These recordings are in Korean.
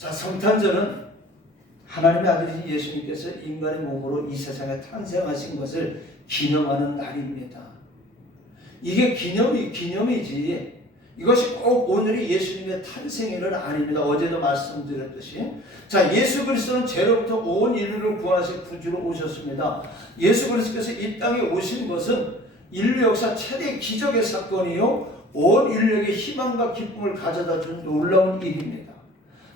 자, 성탄절은 하나님의 아들이신 예수님께서 인간의 몸으로 이 세상에 탄생하신 것을 기념하는 날입니다. 이게 기념이지 이것이 꼭 오늘이 예수님의 탄생일은 아닙니다. 어제도 말씀드렸듯이 자, 예수 그리스도는 죄로부터 온 인류를 구원하실 구주로 오셨습니다. 예수 그리스도께서 이 땅에 오신 것은 인류 역사 최대 기적의 사건이요 온 인류에게 희망과 기쁨을 가져다 준 놀라운 일입니다.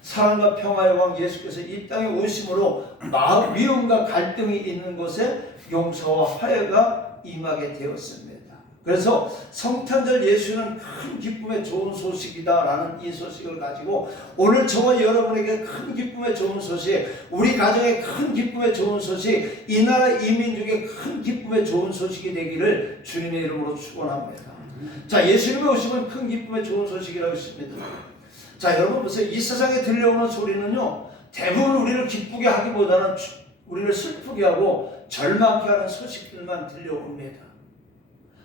사랑과 평화의 왕 예수께서 이 땅에 오심으로 마음 미움과 갈등이 있는 곳에 용서와 화해가 임하게 되었습니다. 그래서 성탄절 예수는 큰 기쁨의 좋은 소식이다라는 이 소식을 가지고 오늘 저와 여러분에게 큰 기쁨의 좋은 소식, 우리 가정에 큰 기쁨의 좋은 소식, 이 나라 이민족에 큰 기쁨의 좋은 소식이 되기를 주님의 이름으로 축원합니다. 자, 예수님이 오시면 큰 기쁨의 좋은 소식이라고 했습니다. 자, 여러분 보세요. 이 세상에 들려오는 소리는요 대부분 우리를 기쁘게 하기보다는 우리를 슬프게 하고 절망케 하는 소식들만 들려옵니다.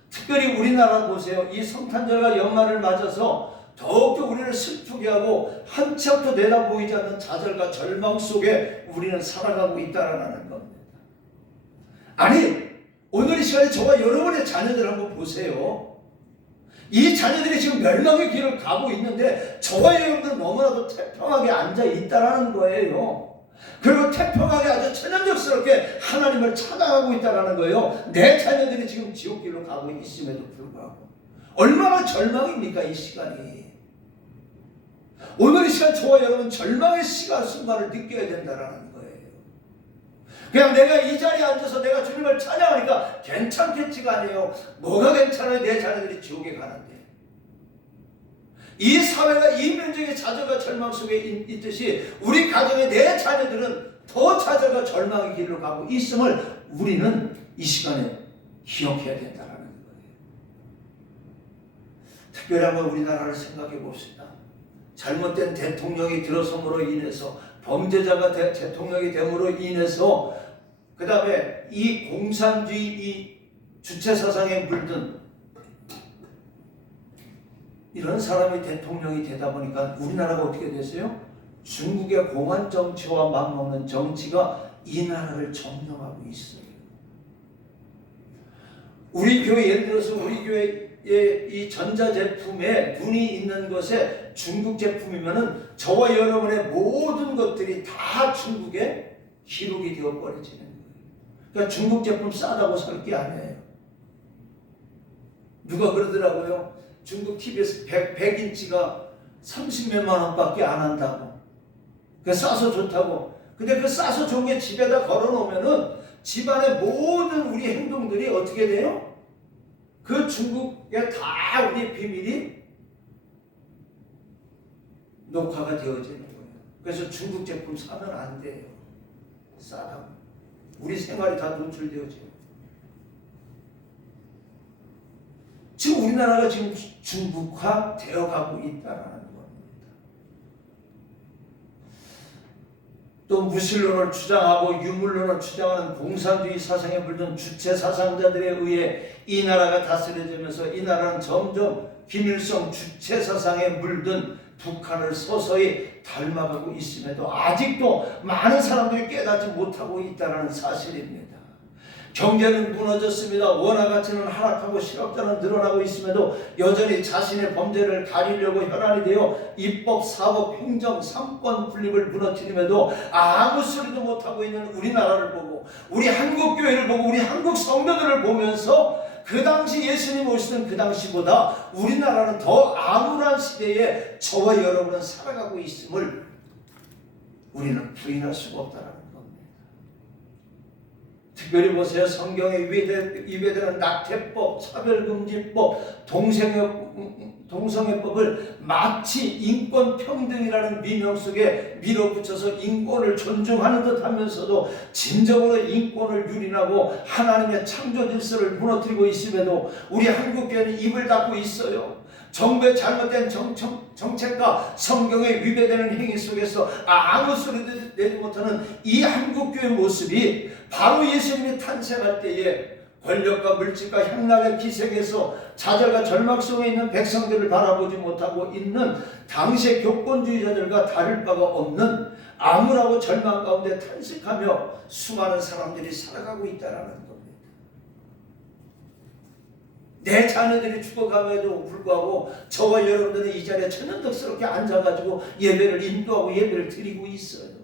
특별히 우리나라 보세요. 이 성탄절과 연말을 맞아서 더욱더 우리를 슬프게 하고 한 치 앞도 내다보이지 않는 좌절과 절망 속에 우리는 살아가고 있다는 겁니다. 아니, 오늘 이 시간에 저와 여러분의 자녀들 한번 보세요. 이 자녀들이 지금 멸망의 길을 가고 있는데 저와 여러분들은 너무나도 태평하게 앉아 있다는 거예요. 그리고 태평하게 아주 천연적스럽게 하나님을 찾아가고 있다는 거예요. 내 자녀들이 지금 지옥길로 가고 있음에도 불구하고 얼마나 절망입니까 이 시간이. 오늘 이 시간 저와 여러분 절망의 순간을 느껴야 된다는 거예요. 그냥 내가 이 자리에 앉아서 내가 주님을 찬양하니까 괜찮겠지가 아니에요. 뭐가 괜찮아요? 내 자녀들이 지옥에 가는데. 이 사회가 이 민족의 좌절과 절망 속에 있듯이 우리 가정의 내 자녀들은 더 좌절과 절망의 길로 가고 있음을 우리는 이 시간에 기억해야 된다는 거예요. 특별히 한번 우리나라를 생각해 봅시다. 잘못된 대통령이 들어섬으로 인해서 범죄자가 대통령이 됨으로 인해서 그 다음에 이 공산주의 이 주체사상에 물든 이런 사람이 대통령이 되다 보니까 우리나라가 어떻게 됐어요? 중국의 공안 정치와 맞먹는 정치가 이 나라를 점령하고 있어요. 우리 교회 예를 들어서 우리 교회의 이 전자제품에 눈이 있는 것에 중국 제품이면은 저와 여러분의 모든 것들이 다 중국에 기록이 되어버려지는 거예요. 그러니까 중국 제품 싸다고 살 게 아니에요. 누가 그러더라고요. 중국 TV에서 100인치가 30몇만 원밖에 안 한다고. 그 싸서 좋다고. 근데 그 싸서 좋은 게 집에다 걸어 놓으면은 집안의 모든 우리 행동들이 어떻게 돼요? 그 중국에 다 우리의 비밀이 녹화가 되어지는 거예요. 그래서 중국 제품 사면 안 돼요. 싸다고. 우리 생활이 다 노출되어져요. 지금 우리나라가 지금 중국화 되어가고 있다는 겁니다. 또 무신론을 주장하고 유물론을 주장하는 공산주의 사상에 물든 주체 사상자들에 의해 이 나라가 다스려지면서 이 나라는 점점 김일성 주체 사상에 물든 북한을 서서히 닮아가고 있음에도 아직도 많은 사람들이 깨닫지 못하고 있다는 사실입니다. 경제는 무너졌습니다. 원화 가치는 하락하고 실업자는 늘어나고 있음에도 여전히 자신의 범죄를 가리려고 혈안이 되어 입법, 사법, 행정, 삼권 분립을 무너뜨림에도 아무 소리도 못하고 있는 우리나라를 보고 우리 한국교회를 보고 우리 한국 성도들을 보면서 그 당시 예수님 오시던 그 당시보다 우리나라는 더 암울한 시대에 저와 여러분은 살아가고 있음을 우리는 부인할 수가 없다는 겁니다. 특별히 보세요. 성경에 위배되는 낙태법, 차별금지법, 동성애법을 마치 인권평등이라는 미명 속에 밀어붙여서 인권을 존중하는 듯 하면서도 진정으로 인권을 유린하고 하나님의 창조 질서를 무너뜨리고 있음에도 우리 한국교회는 입을 닫고 있어요. 정부의 잘못된 정책과 성경에 위배되는 행위 속에서 아무 소리도 내지 못하는 이 한국교회 모습이 바로 예수님이 탄생할 때에 권력과 물질과 향락의 기색에서 좌절과 절망 속에 있는 백성들을 바라보지 못하고 있는 당시의 교권주의자들과 다를 바가 없는 암울하고 절망 가운데 탄식하며 수많은 사람들이 살아가고 있다는 겁니다. 내 자녀들이 죽어감에도 불구하고 저와 여러분들은 이 자리에 천연덕스럽게 앉아가지고 예배를 인도하고 예배를 드리고 있어요.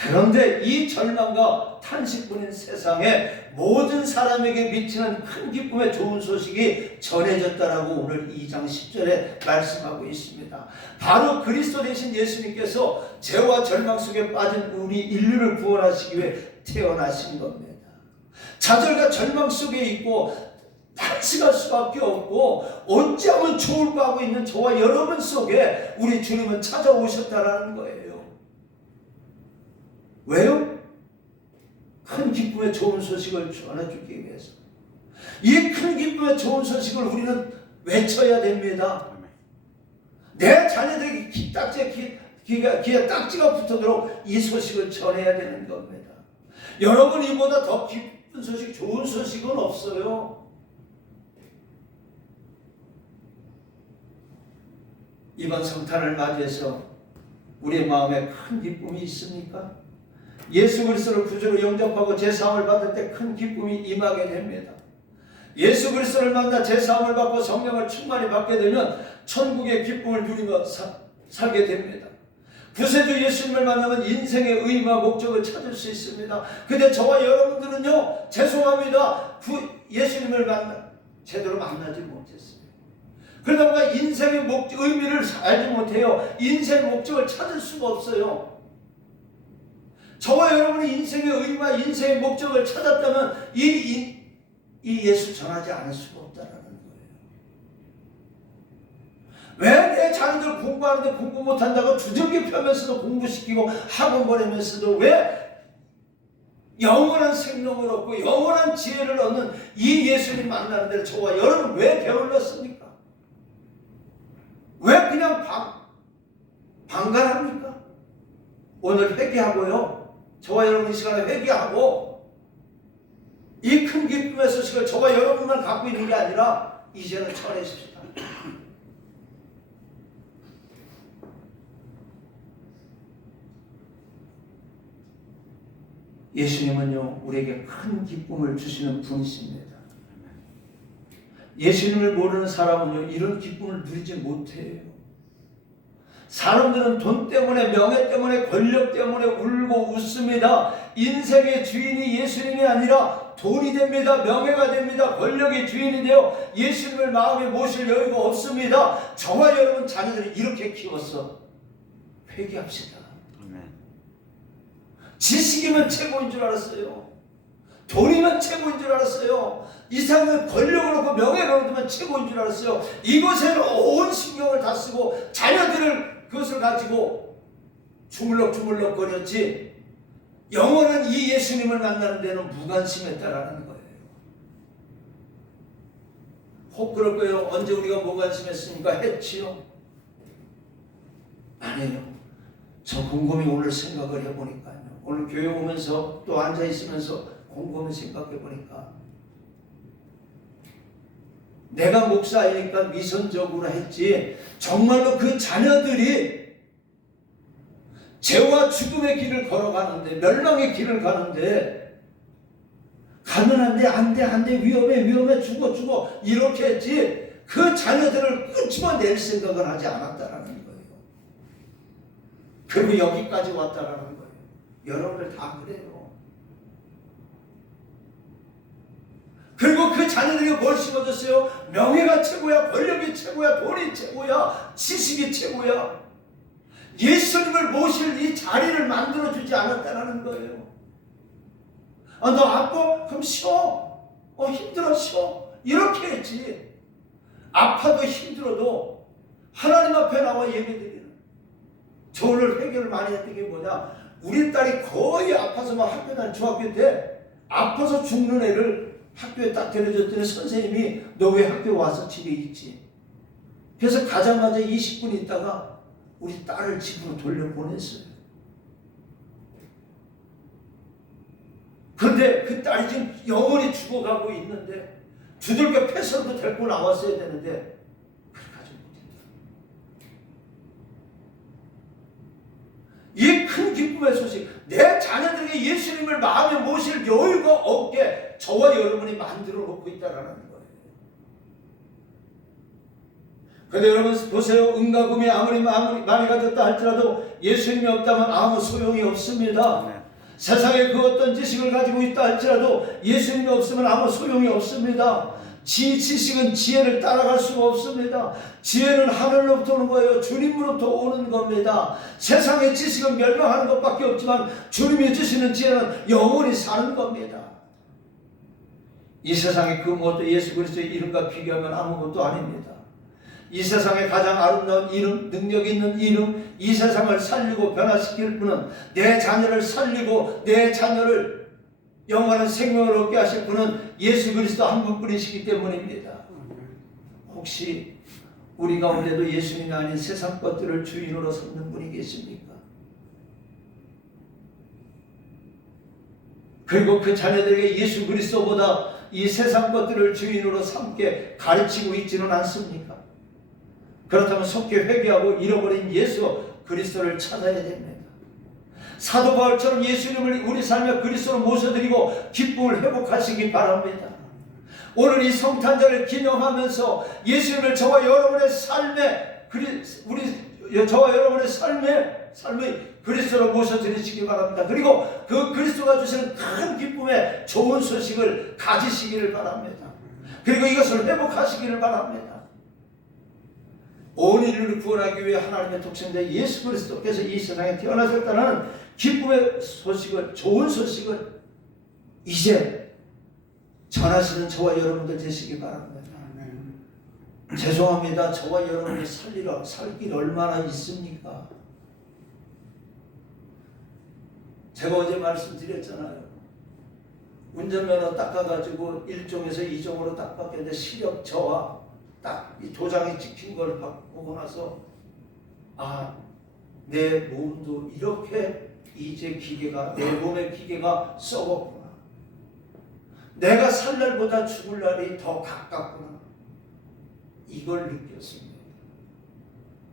그런데 이 절망과 탄식뿐인 세상에 모든 사람에게 미치는 큰 기쁨의 좋은 소식이 전해졌다라고 오늘 2장 10절에 말씀하고 있습니다. 바로 그리스도 되신 예수님께서 죄와 절망 속에 빠진 우리 인류를 구원하시기 위해 태어나신 겁니다. 좌절과 절망 속에 있고 탄식할 수밖에 없고 어찌하면 좋을까 하고 있는 저와 여러분 속에 우리 주님은 찾아오셨다라는 거예요. 왜요? 큰 기쁨의 좋은 소식을 전해주기 위해서. 이 큰 기쁨의 좋은 소식을 우리는 외쳐야 됩니다. 내 자녀들에게 귀에 딱지가 붙도록 이 소식을 전해야 되는 겁니다. 여러분, 이보다 더 기쁜 소식, 좋은 소식은 없어요. 이번 성탄을 맞이해서 우리의 마음에 큰 기쁨이 있습니까? 예수 그리스도를 구주로 영접하고 제사함을 받을 때 큰 기쁨이 임하게 됩니다. 예수 그리스도를 만나 제사함을 받고 성령을 충만히 받게 되면 천국의 기쁨을 누리며 살게 됩니다. 구세주 예수님을 만나면 인생의 의미와 목적을 찾을 수 있습니다. 근데 저와 여러분들은요, 죄송합니다. 예수님을 제대로 만나지 못했어요. 그러다 보니까 인생의 의미를 알지 못해요. 인생의 목적을 찾을 수가 없어요. 저와 여러분이 인생의 의미와 인생의 목적을 찾았다면 이 예수 전하지 않을 수가 없다는 거예요. 왜 내 자녀들 공부하는데 공부 못한다고 주저귀 펴면서도 공부시키고 학원 보내면서도 왜 영원한 생명을 얻고 영원한 지혜를 얻는 이 예수님 만나는 데를 저와 여러분 왜 게을렀습니까? 왜 그냥 방관합니까? 오늘 회개하고요, 저와 여러분 이 시간에 회개하고 이 큰 기쁨의 소식을 저와 여러분만 갖고 있는 게 아니라 이제는 전해줍시다. 예수님은요, 우리에게 큰 기쁨을 주시는 분이십니다. 예수님을 모르는 사람은요, 이런 기쁨을 누리지 못해요. 사람들은 돈 때문에, 명예 때문에, 권력 때문에 울고 웃습니다. 인생의 주인이 예수님이 아니라 돈이 됩니다. 명예가 됩니다. 권력의 주인이 되어 예수님을 마음에 모실 여유가 없습니다. 저와 여러분 자녀들이 이렇게 키웠어. 회개합시다. 지식이면 최고인 줄 알았어요. 돈이면 최고인 줄 알았어요. 이상은 권력을 얻고 명예를 얻으면 최고인 줄 알았어요. 이것에 온 신경을 다 쓰고 자녀들을 그것을 가지고 주물럭주물럭 거렸지, 영원한 이 예수님을 만나는 데는 무관심했다라는 거예요. 혹 그럴 거예요. 언제 우리가 무관심했습니까? 했지요. 아니에요. 저 곰곰이 오늘 생각을 해보니까요, 오늘 교회 오면서 또 앉아있으면서 곰곰이 생각해보니까 내가 목사이니까 미선적으로 했지, 정말로 그 자녀들이 죄와 죽음의 길을 걸어가는데, 멸망의 길을 가는데, 가면 안 돼, 위험해, 죽어 이렇게 했지, 그 자녀들을 끄집어낼 생각을 하지 않았다라는 거예요. 그리고 여기까지 왔다라는 거예요. 여러분들 다 그래요. 그리고 그 자녀들에게 뭘 심어줬어요? 명예가 최고야, 권력이 최고야, 돈이 최고야, 지식이 최고야. 예수님을 모실 이 자리를 만들어주지 않았다는 거예요. 너 아파? 그럼 쉬어. 힘들어, 쉬어. 이렇게 했지. 아파도 힘들어도 하나님 앞에 나와 예배드리는. 저 오늘 회개를 많이 했던 게 뭐냐, 우리 딸이 거의 아파서 막 학교 다니는 중학교 때 아파서 죽는 애를 학교에 딱 데려줬더니 선생님이 너 왜 학교 와서 집에 있지? 그래서 가자마자 20분 있다가 우리 딸을 집으로 돌려보냈어요. 그런데 그 딸이 지금 영원히 죽어가고 있는데 두들겨 패서도 데리고 나왔어야 되는데 그렇게 하지 못했다. 이 큰 기쁨의 소식, 내 자녀들에게 예수님을 마음에 모실 여유가 없게 저와 여러분이 만들어 놓고 있다는 거예요. 그런데 여러분 보세요. 은과 금이 아무리 많이 가졌다 할지라도 예수님이 없다면 아무 소용이 없습니다. 세상에 그 어떤 지식을 가지고 있다 할지라도 예수님이 없으면 아무 소용이 없습니다. 지식은 지혜를 따라갈 수가 없습니다. 지혜는 하늘로부터 오는 거예요. 주님으로부터 오는 겁니다. 세상의 지식은 멸망하는 것밖에 없지만 주님이 주시는 지혜는 영원히 사는 겁니다. 이 세상의 그 무엇도 예수 그리스도의 이름과 비교하면 아무것도 아닙니다. 이 세상에 가장 아름다운 이름, 능력 있는 이름, 이 세상을 살리고 변화시킬 분은, 내 자녀를 살리고 내 자녀를 영원한 생명을 얻게 하실 분은 예수 그리스도 한 분뿐이시기 때문입니다. 혹시 우리 가운데도 예수님이 아닌 세상 것들을 주인으로 삼는 분이 계십니까? 그리고 그 자녀들에게 예수 그리스도보다 이 세상 것들을 주인으로 삼게 가르치고 있지는 않습니까? 그렇다면 속히 회개하고 잃어버린 예수 그리스도를 찾아야 됩니다. 사도 바울처럼 예수님을 우리 삶의 그리스도로 모셔드리고 기쁨을 회복하시기 바랍니다. 오늘 이 성탄절을 기념하면서 예수님을 저와 여러분의 삶에 저와 여러분의 삶의 그리스도로 모셔드리시기 바랍니다. 그리고 그 그리스도가 주시는 큰 기쁨의 좋은 소식을 가지시기를 바랍니다. 그리고 이것을 회복하시기를 바랍니다. 온 인류를 구원하기 위해 하나님의 독생자 예수 그리스도께서 이 세상에 태어나셨다는 기쁨의 소식을, 좋은 소식을 이제 전하시는 저와 여러분들 되시기 바랍니다. 죄송합니다. 저와 여러분이 살 길 얼마나 있습니까? 제가 어제 말씀드렸잖아요. 운전면허 닦아가지고 1종에서 2종으로 딱 바뀌었는데 시력 저하 딱 이 도장이 찍힌 걸 보고 나서 내 몸도 이렇게 이제 기계가, 내 몸의 기계가 썩었구나. 내가 살 날보다 죽을 날이 더 가깝구나. 이걸 느꼈습니다.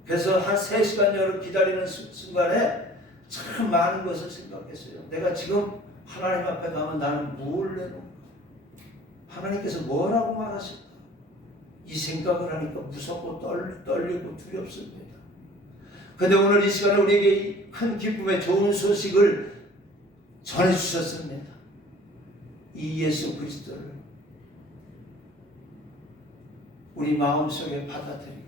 그래서 한 3시간여를 기다리는 순간에 참 많은 것을 생각했어요. 내가 지금 하나님 앞에 가면 나는 뭘 내놓을까? 하나님께서 뭐라고 말하실까? 이 생각을 하니까 무섭고 떨리고 두렵습니다. 그런데 오늘 이 시간에 우리에게 이 큰 기쁨의 좋은 소식을 전해주셨습니다. 이 예수 그리스도를 우리 마음속에 받아들이고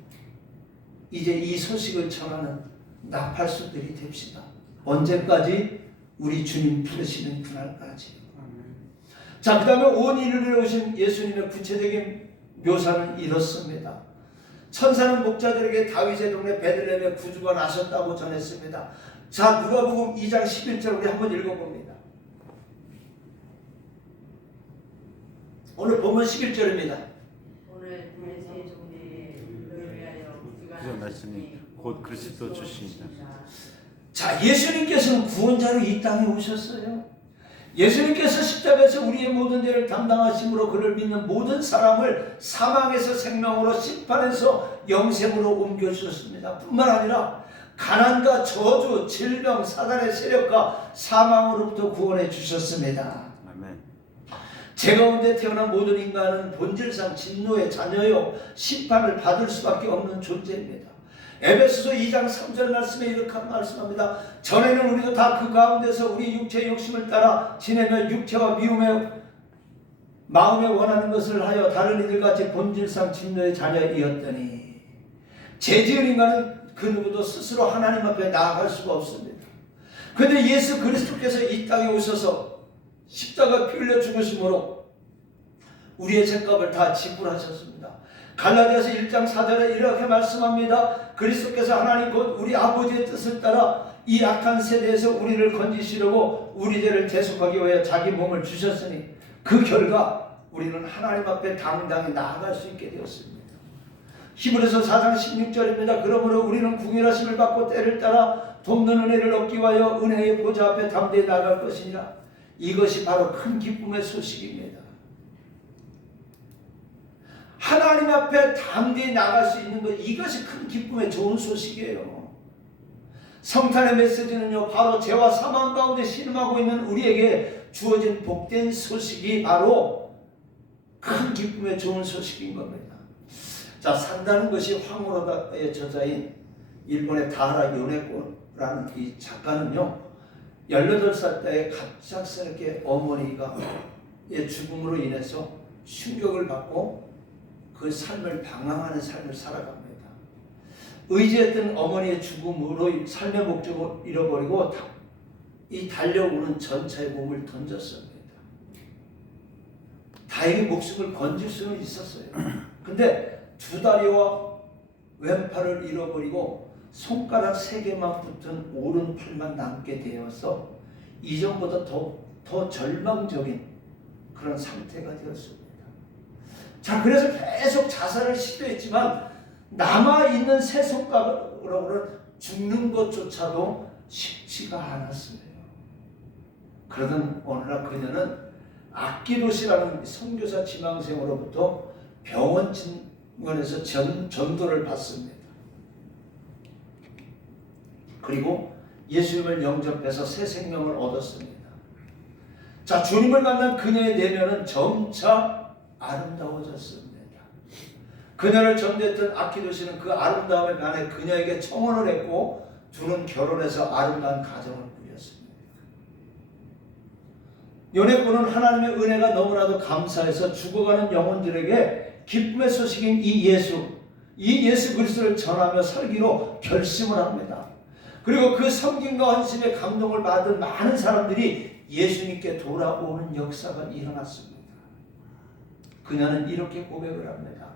이제 이 소식을 전하는 나팔수들이 됩시다. 언제까지? 우리 주님 부르시는 그날까지. 자, 그 다음에 온 인류에 오신 예수님의 구체적인 묘사는 이렇습니다. 천사는 목자들에게 다윗의 동네 베들레헴에 구주가 나셨다고 전했습니다. 자, 누가복음 2장 11절 우리 한번 읽어봅니다. 오늘 본문 11절입니다. 오늘 다윗의 종에 너를 위하여 구주가 나셨으니 곧 그리스도 주시니라. 자, 예수님께서는 구원자로 이 땅에 오셨어요. 예수님께서 십자가에서 우리의 모든 죄를 담당하심으로 그를 믿는 모든 사람을 사망에서 생명으로, 심판에서 영생으로 옮겨주셨습니다. 뿐만 아니라 가난과 저주, 질병, 사단의 세력과 사망으로부터 구원해 주셨습니다. 아멘. 제 가운데 태어난 모든 인간은 본질상 진노의 자녀요, 심판을 받을 수밖에 없는 존재입니다. 에베소서 2장 3절 말씀에 이렇게 말씀합니다. 전에는 우리도 다 그 가운데서 우리 육체의 욕심을 따라 지내며 육체와 미움의 마음에 원하는 것을 하여 다른 이들같이 본질상 진노의 자녀이었더니, 죄지은 인간은 그 누구도 스스로 하나님 앞에 나아갈 수가 없습니다. 그런데 예수 그리스도께서 이 땅에 오셔서 십자가 피 흘려 죽으심으로 우리의 죄값을 다 지불하셨습니다. 갈라디아서 1장 4절에 이렇게 말씀합니다. 그리스도께서 하나님 곧 우리 아버지의 뜻을 따라 이 악한 세대에서 우리를 건지시려고 우리 죄를 대속하기 위해 자기 몸을 주셨으니 그 결과 우리는 하나님 앞에 당당히 나아갈 수 있게 되었습니다. 히브리서 4장 16절입니다. 그러므로 우리는 궁일하심을 받고 때를 따라 돕는 은혜를 얻기 위하여 은혜의 보좌 앞에 담대히 나아갈 것이니라. 이것이 바로 큰 기쁨의 소식입니다. 하나님 앞에 담대히 나갈 수 있는 것, 이것이 큰 기쁨의 좋은 소식이에요. 성탄의 메시지는요, 바로 죄와 사망 가운데 신음하고 있는 우리에게 주어진 복된 소식이 바로 큰 기쁨의 좋은 소식인 겁니다. 자, 산다는 것이 황홀하다의 저자인 일본의 다하라 요네코라는 이 작가는요, 18살 때에 갑작스럽게 어머니가 죽음으로 인해서 충격을 받고 그 삶을 방황하는 삶을 살아갑니다. 의지했던 어머니의 죽음으로 삶의 목적을 잃어버리고 이 달려오는 전차의 몸을 던졌습니다. 다행히 목숨을 건질 수는 있었어요. 근데 두 다리와 왼팔을 잃어버리고 손가락 3개만 붙은 오른팔만 남게 되어서 이전보다 더 절망적인 그런 상태가 되었습니다. 자, 그래서 계속 자살을 시도했지만 남아있는 세 손가락으로는 죽는 것조차도 쉽지가 않았어요. 그러던 어느 날 그녀는 아키도시라는 선교사 지망생으로부터 병원 진원에서 전도를 받습니다. 그리고 예수님을 영접해서 새 생명을 얻었습니다. 자, 주님을 만난 그녀의 내면은 점차 아름다워졌습니다. 그녀를 전도했던 아키도시는 그 아름다움에 반해 그녀에게 청혼을 했고 두는 결혼해서 아름다운 가정을 꾸렸습니다. 요네코는 하나님의 은혜가 너무나도 감사해서 죽어가는 영혼들에게 기쁨의 소식인 이 예수 그리스도를 전하며 살기로 결심을 합니다. 그리고 그 섬김과 헌신에 감동을 받은 많은 사람들이 예수님께 돌아오는 역사가 일어났습니다. 그녀는 이렇게 고백을 합니다.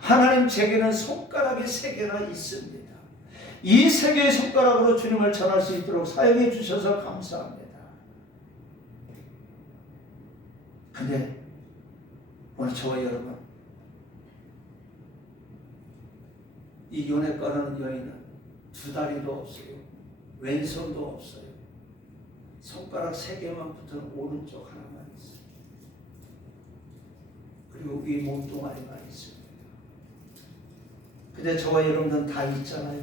하나님, 제게는 손가락이 3개나 있습니다. 이 3개의 손가락으로 주님을 전할 수 있도록 사용해 주셔서 감사합니다. 근데 오늘 저와 여러분, 이 요네코라는 여인은 2다리도 없어요. 왼손도 없어요. 손가락 3개만 붙은 오른쪽 하나만 있어요. 그리고 위 몸뚱아리만 있습니다. 근데 저와 여러분들은 다 있잖아요.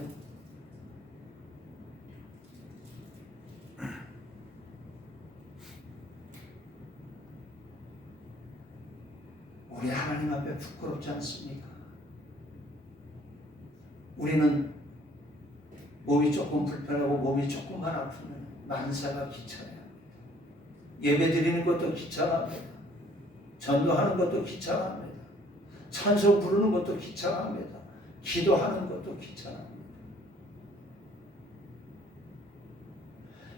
우리 하나님 앞에 부끄럽지 않습니까? 우리는 몸이 조금 불편하고 몸이 조금만 아프면 만사가 귀찮아요. 예배 드리는 것도 귀찮아합니다. 전도하는 것도 귀찮아합니다. 찬송 부르는 것도 귀찮아합니다. 기도하는 것도 귀찮아합니다.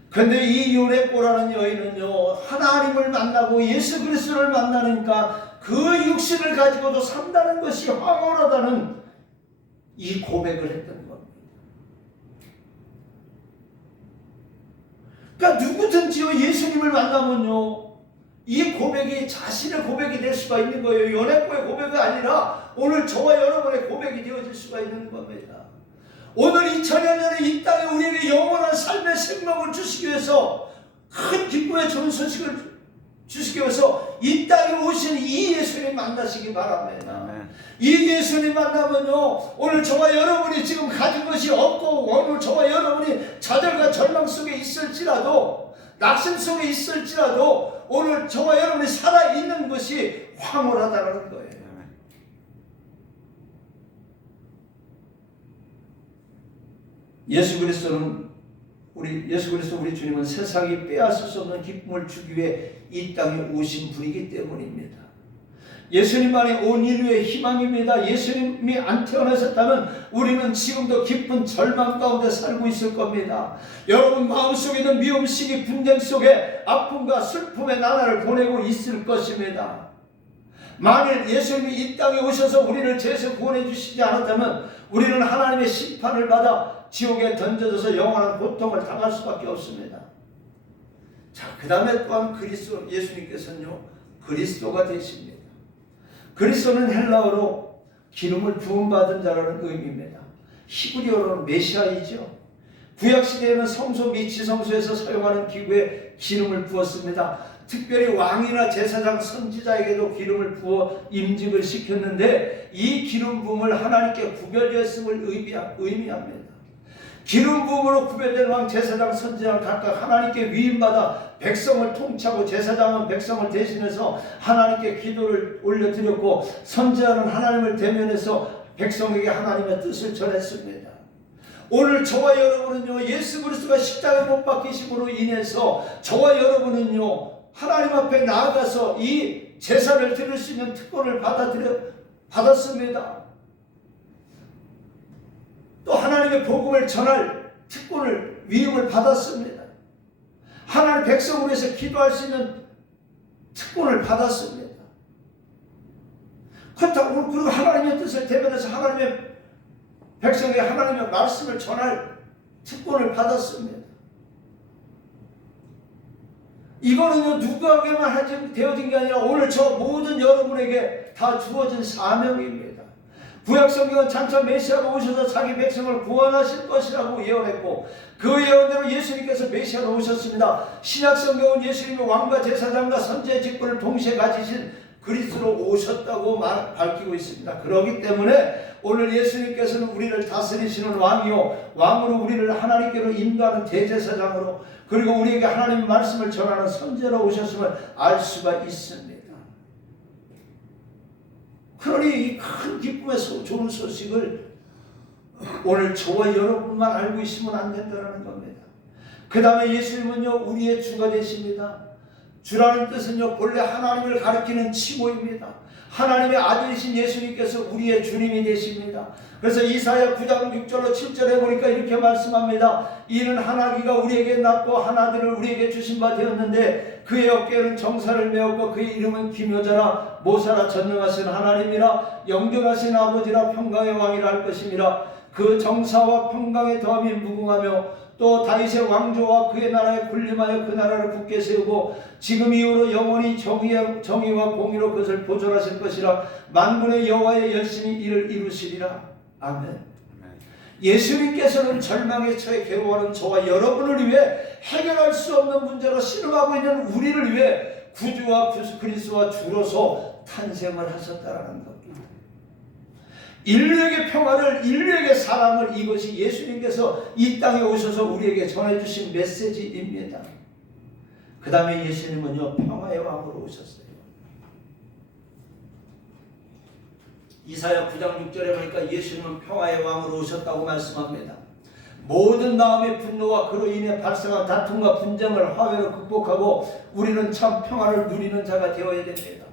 그런데 이 요네코라는 여인은요, 하나님을 만나고 예수 그리스도를 만나니까 그 육신을 가지고도 산다는 것이 황홀하다는 이 고백을 했던 겁니다. 그러니까 누구든지요, 예수님을 만나면요, 이 고백이 자신의 고백이 될 수가 있는 거예요. 요네코의 고백이 아니라 오늘 저와 여러분의 고백이 되어질 수가 있는 겁니다. 오늘 2000여 년에 이 땅에 우리에게 영원한 삶의 생명을 주시기 위해서, 큰 기쁨의 좋은 소식을 주시기 위해서 이 땅에 오신 이 예수님 만나시기 바랍니다. 이 예수님 만나면요, 오늘 저와 여러분이 지금 가진 것이 없고 오늘 저와 여러분이 좌절과 절망 속에 있을지라도, 낙심 속에 있을지라도 오늘 저와 여러분이 살아있는 것이 황홀하다는 거예요. 예수 그리스도 우리 주님은 세상이 빼앗을 수 없는 기쁨을 주기 위해 이 땅에 오신 분이기 때문입니다. 예수님만이 온 인류의 희망입니다. 예수님이 안 태어나셨다면 우리는 지금도 깊은 절망 가운데 살고 있을 겁니다. 여러분 마음속에 있는 미움, 시기, 분쟁 속에 아픔과 슬픔의 나날을 보내고 있을 것입니다. 만일 예수님이 이 땅에 오셔서 우리를 죄에서 구원해 주시지 않았다면 우리는 하나님의 심판을 받아 지옥에 던져져서 영원한 고통을 당할 수밖에 없습니다. 자, 그 다음에 또한 예수님께서는요, 그리스도가 되십니다. 그리스도는 헬라어로 기름을 부음받은 자라는 의미입니다. 히브리어로는 메시아이죠. 구약시대에는 성소 및 지성소에서 사용하는 기구에 기름을 부었습니다. 특별히 왕이나 제사장 선지자에게도 기름을 부어 임직을 시켰는데 이 기름 부음을 하나님께 구별되었음을 의미합니다. 기름 부음으로 구별된 왕, 제사장, 선지자는 각각 하나님께 위임받아 백성을 통치하고, 제사장은 백성을 대신해서 하나님께 기도를 올려드렸고, 선지자는 하나님을 대면해서 백성에게 하나님의 뜻을 전했습니다. 오늘 저와 여러분은요, 예수 그리스도가 십자가에 못 박히심으로 인해서 저와 여러분은요, 하나님 앞에 나아가서 이 제사를 드릴 수 있는 특권을 받았습니다. 또 하나님의 복음을 전할 특권을, 위임을 받았습니다. 하나님 백성을 위해서 기도할 수 있는 특권을 받았습니다. 그렇다고 그리고 하나님의 뜻을 대변해서 하나님의 백성에게 하나님의 말씀을 전할 특권을 받았습니다. 이거는요, 누구에게만 되어진 게 아니라 오늘 저 모든 여러분에게 다 주어진 사명입니다. 구약성경은 장차 메시아가 오셔서 자기 백성을 구원하실 것이라고 예언했고, 그 예언대로 예수님께서 메시아로 오셨습니다. 신약성경은 예수님이 왕과 제사장과 선지의 직분을 동시에 가지신 그리스도로 오셨다고 밝히고 있습니다. 그렇기 때문에 오늘 예수님께서는 우리를 다스리시는 왕이요, 왕으로 우리를 하나님께로 인도하는 대제사장으로, 그리고 우리에게 하나님의 말씀을 전하는 선지자로 오셨음을 알 수가 있습니다. 그러니 이 큰 기쁨의 좋은 소식을 오늘 저와 여러분만 알고 있으면 안 된다는 겁니다. 그 다음에 예수님은요, 우리의 주가 되십니다. 주라는 뜻은요, 본래 하나님을 가리키는 칭호입니다. 하나님의 아들이신 예수님께서 우리의 주님이 되십니다. 그래서 이사야 9장 6절로 7절에 보니까 이렇게 말씀합니다. 이는 하나기가 우리에게 낳고 하나들을 우리에게 주신 바 되었는데 그의 어깨에는 정사를 메었고 그의 이름은 기묘자라 모사라 전능하신 하나님이라 영존하신 아버지라 평강의 왕이라 할 것임이라. 그 정사와 평강의 더함이 무궁하며 또 다윗의 왕조와 그의 나라에 군림하여 그 나라를 굳게 세우고 지금 이후로 영원히 정의와 공의로 그것을 보존하실 것이라. 만군의 여호와의 열심히 이를 이루시리라. 아멘. 예수님께서는 절망에 처해 괴로워하는 저와 여러분을 위해 해결할 수 없는 문제로 신음하고 있는 우리를 위해 구주와 그리스도와 주로서 탄생을 하셨다라는 겁니다. 인류에게 평화를, 인류에게 사랑을, 이것이 예수님께서 이 땅에 오셔서 우리에게 전해주신 메시지입니다. 그 다음에 예수님은요, 평화의 왕으로 오셨어요. 이사야 9장 6절에 보니까 예수님은 평화의 왕으로 오셨다고 말씀합니다. 모든 마음의 분노와 그로 인해 발생한 다툼과 분쟁을 화해로 극복하고 우리는 참 평화를 누리는 자가 되어야 됩니다.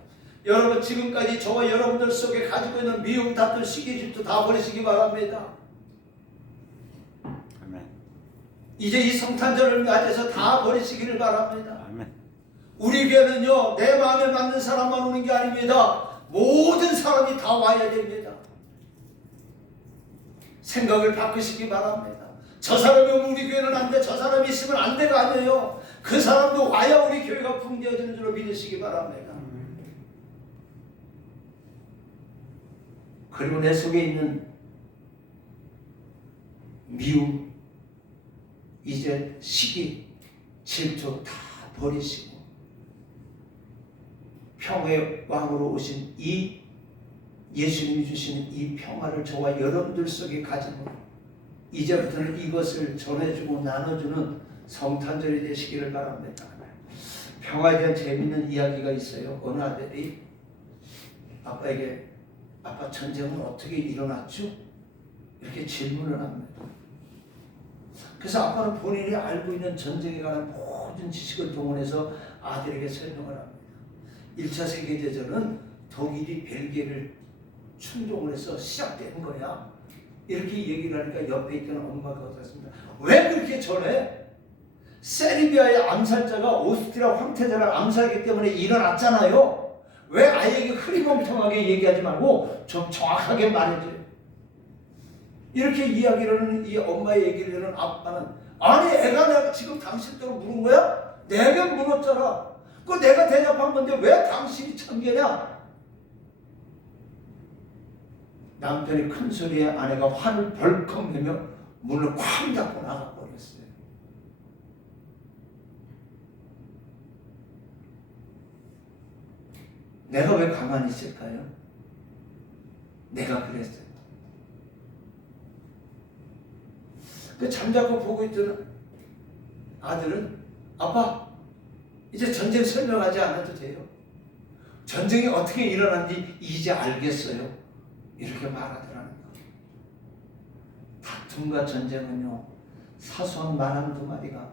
여러분, 지금까지 저와 여러분들 속에 가지고 있는 미움, 다툼, 시기, 질투 다 버리시기 바랍니다. 아멘. 이제 이 성탄절을 맞이해서 다 버리시기를 바랍니다. 아멘. 우리 교회는요, 내 마음에 맞는 사람만 오는 게 아닙니다. 모든 사람이 다 와야 됩니다. 생각을 바꾸시기 바랍니다. 저 사람이 오면 우리 교회는 안 돼, 저 사람이 있으면 안 돼가 아니에요. 그 사람도 와야 우리 교회가 풍부해지는 줄로 믿으시기 바랍니다. 그리고 내 속에 있는 미움, 이제 시기, 질투 다 버리시고 평화의 왕으로 오신 이 예수님이 주시는 이 평화를 저와 여러분들 속에 가지고 이제부터는 이것을 전해주고 나눠주는 성탄절이 되시기를 바랍니다. 평화에 대한 재미있는 이야기가 있어요. 어느 아들이 아빠에게 아빠, 전쟁은 어떻게 일어났죠? 이렇게 질문을 합니다. 그래서 아빠는 본인이 알고 있는 전쟁에 관한 모든 지식을 동원해서 아들에게 설명을 합니다. 1차 세계대전은 독일이 벨기에를 충동을 해서 시작된 거야. 이렇게 얘기를 하니까 옆에 있던 엄마가 어떻습니까? 왜 그렇게 전해? 세르비아의 암살자가 오스트리아 황태자를 암살하기 때문에 일어났잖아요. 왜 아이에게 흐리멍텅하게 얘기하지 말고 좀 정확하게 말해줘요. 이렇게 이야기를 하는 이 엄마의 얘기를 하는 아빠는, 아니 애가 내가 지금 당신대로 물은 거야? 내가 물었잖아. 그거 내가 대답한 건데 왜 당신이 참견이야? 남편이 큰 소리에 아내가 화를 벌컥 내며 문을 쾅 닫고 나가버렸어요. 내가 왜 가만히 있을까요? 내가 그랬어요. 그 잠자코 보고 있던 아들은 아빠 이제 전쟁 설명하지 않아도 돼요. 전쟁이 어떻게 일어난지 이제 알겠어요. 이렇게 말하더라는 거예요. 다툼과 전쟁은요, 사소한 말 한두 마디가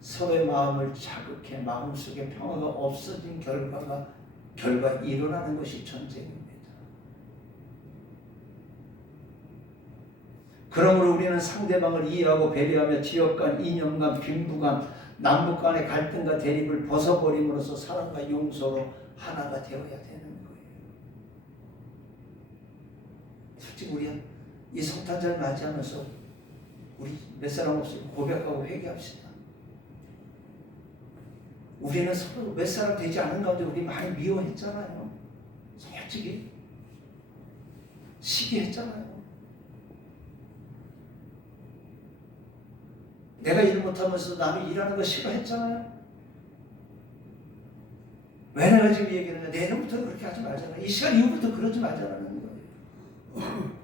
서로의 마음을 자극해 마음속에 평화가 없어진 결과 일어나는 것이 전쟁입니다. 그러므로 우리는 상대방을 이해하고 배려하며 지역 간, 이념 간, 빈부간, 남북 간의 갈등과 대립을 벗어버림으로써 사랑과 용서로 하나가 되어야 되는 거예요. 솔직히 우리 이 성탄절 맞이하면서 우리 몇 사람 없이 고백하고 회개합시다. 우리는 서로 몇 사람 되지 않은 가운데 우리 많이 미워했잖아요. 솔직히 시기했잖아요. 내가 일 못하면서 나도 일하는 거 싫어했잖아요. 왜 내가 지금 얘기하는가? 내년부터 그렇게 하지 말잖아. 이 시간 이후부터 그러지 말자라는 거예요.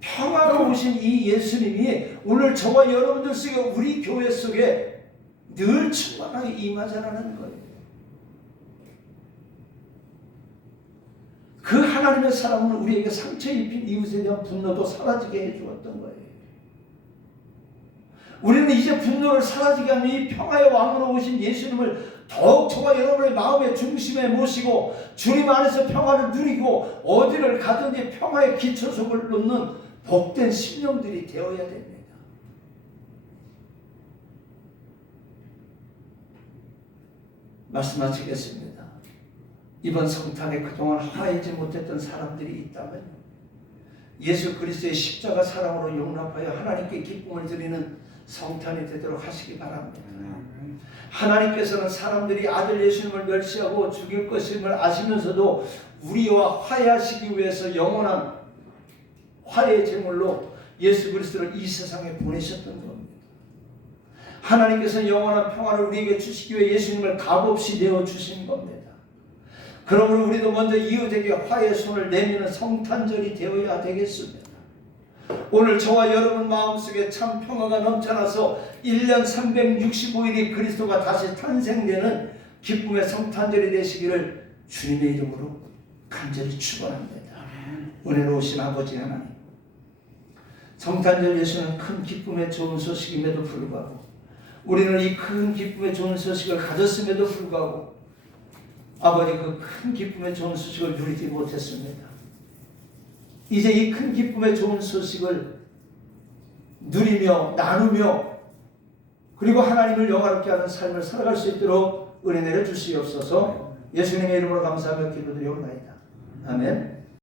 평화로 오신 이 예수님이 오늘 저와 여러분들 속에 우리 교회 속에 늘 충만하게 임하자라는 거예요. 그 하나님의 사랑은 우리에게 상처 입힌 이웃에 대한 분노도 사라지게 해주었던 거예요. 우리는 이제 분노를 사라지게 하는 이 평화의 왕으로 오신 예수님을 더욱 저와 여러분의 마음의 중심에 모시고 주님 안에서 평화를 누리고 어디를 가든지 평화의 기초석을 놓는 복된 심령들이 되어야 됩니다. 말씀 마치겠습니다. 이번 성탄에 그동안 화해지 못했던 사람들이 있다면 예수 그리스도의 십자가 사랑으로 용납하여 하나님께 기쁨을 드리는 성탄이 되도록 하시기 바랍니다. 하나님께서는 사람들이 아들 예수님을 멸시하고 죽일 것임을 아시면서도 우리와 화해하시기 위해서 영원한 화해의 제물로 예수 그리스도를 이 세상에 보내셨던 겁니다. 하나님께서는 영원한 평화를 우리에게 주시기 위해 예수님을 값없이 내어주신 겁니다. 그러므로 우리도 먼저 이웃에게 화해의 손을 내미는 성탄절이 되어야 되겠습니다. 오늘 저와 여러분 마음속에 참 평화가 넘쳐나서 1년 365일이 그리스도가 다시 탄생되는 기쁨의 성탄절이 되시기를 주님의 이름으로 간절히 축원합니다. 은혜로우신 아버지 하나님, 성탄절 예수는 큰 기쁨의 좋은 소식임에도 불구하고 우리는 이 큰 기쁨의 좋은 소식을 가졌음에도 불구하고 아버지 그 큰 기쁨의 좋은 소식을 누리지 못했습니다. 이제 이 큰 기쁨의 좋은 소식을 누리며 나누며 그리고 하나님을 영화롭게 하는 삶을 살아갈 수 있도록 은혜 내려 주시옵소서. 예수님의 이름으로 감사하며 기도드리옵나이다. 아멘.